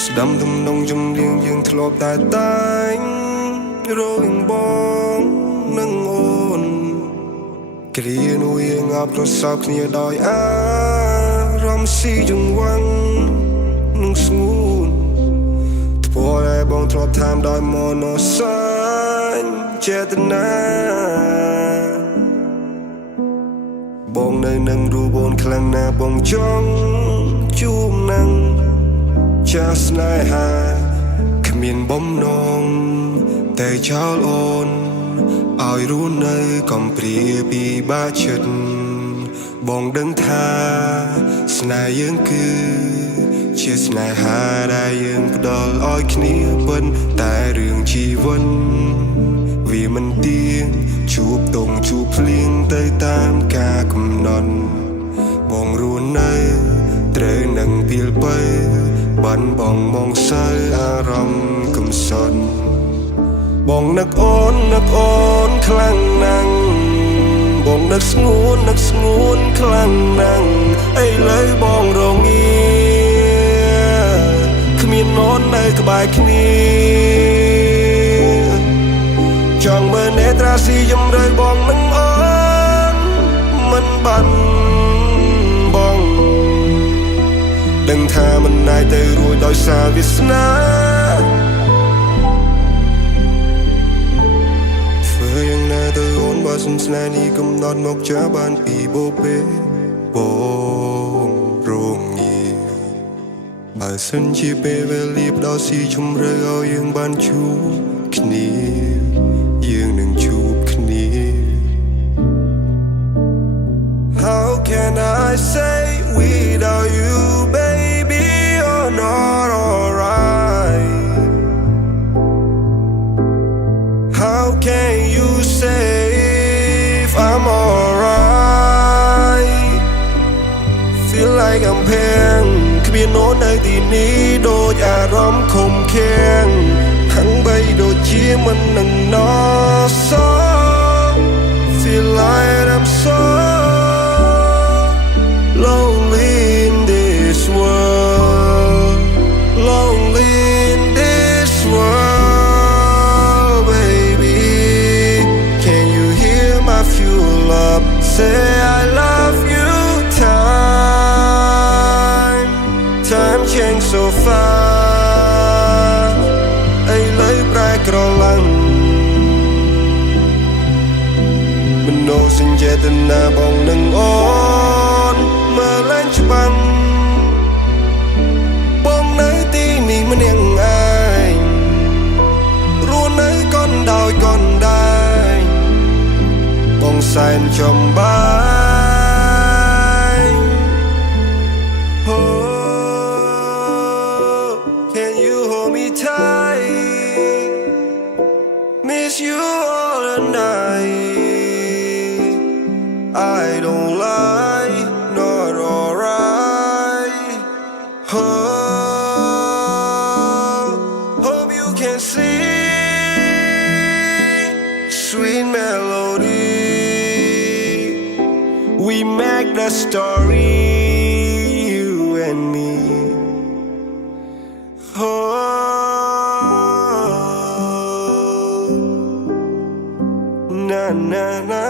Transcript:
ស្ដាំទំនងចំរៀងយើងធ្លាប់តែរងបងនឹងអូនគ្រានោះយើងអបប្រសពគ្នាដោយអារម្មណ៍ស៊ីចង្វាន់នឹងស្ងួនថ្ពរតែបងធ្លាប់តាមដោយមនោសាញ់ចេតនាបងនៅនឹងរូបអូនខ្លាំងណាស់បងចង់ជួបនឹងចាស់ស្នេហាគ្មានបំណងតែចោលអូនឲ្យរស់នៅកំព្រាពីបាចិត្តបងដឹងថាស្នេហ៍យើងគឺជាស្នេហាដែលយើងផ្ដល់ឲ្យគ្នាប៉ុន្តែរឿងជីវិតវាមិនទៀងជួបតងជួបភ្លៀងទៅតាមការកំណត់បងរស់នៅត្រូវនឹងពីលបើបាត់បងមកសើអារម្មណ៍កំសត់បងនឹកអូនខ្លាំងណាស់បងនឹកស្ងួនខ្លាំងណាស់ឥឡូវបងរងាគ្មានអូននៅក្បែរគ្នាចង់មើលនេត្រាស៊ីជំរឿបងនឹងអូនមិនបានបងដឹងថាមិនអាចទៅរួចដោយសារវាសនាធ្វើយ៉ាងណាទៅអូនបើសិនស្នេហ៍នេះកំណត់មកចាបានពីបូពេបងរងាបើសិនជាពេលវេលាផ្ដោតស៊ីជំរឿឲ្យយើងបានជួបគ្នាយើងនឹងជួបគ្នា How can I say without you baby you're not alright How can you say if I'm alright Feel like I'm paying គ្មានអូននៅទីនេះដូចអារម្មណ៍ខំខាំងហាំងបីដូចជាមិននឹងណស Feel like I'm so lonely in this world Lonely in this world Baby Can you hear my fuel up Say I love you Time change so fast ឥឡូវប្រែក្រឡាំងមនោសញ្ចេតនាបងនឹងអូនមើលឡើងច្បាស់បងនៅទីនេះម្នាក់ឯងរស់នៅកនដោយកនដែរបងសែនចំបាយ Can you hold me tight Miss you all the night I don't lie not alright Hope you can see Sweet melody We make the story You and me Na na na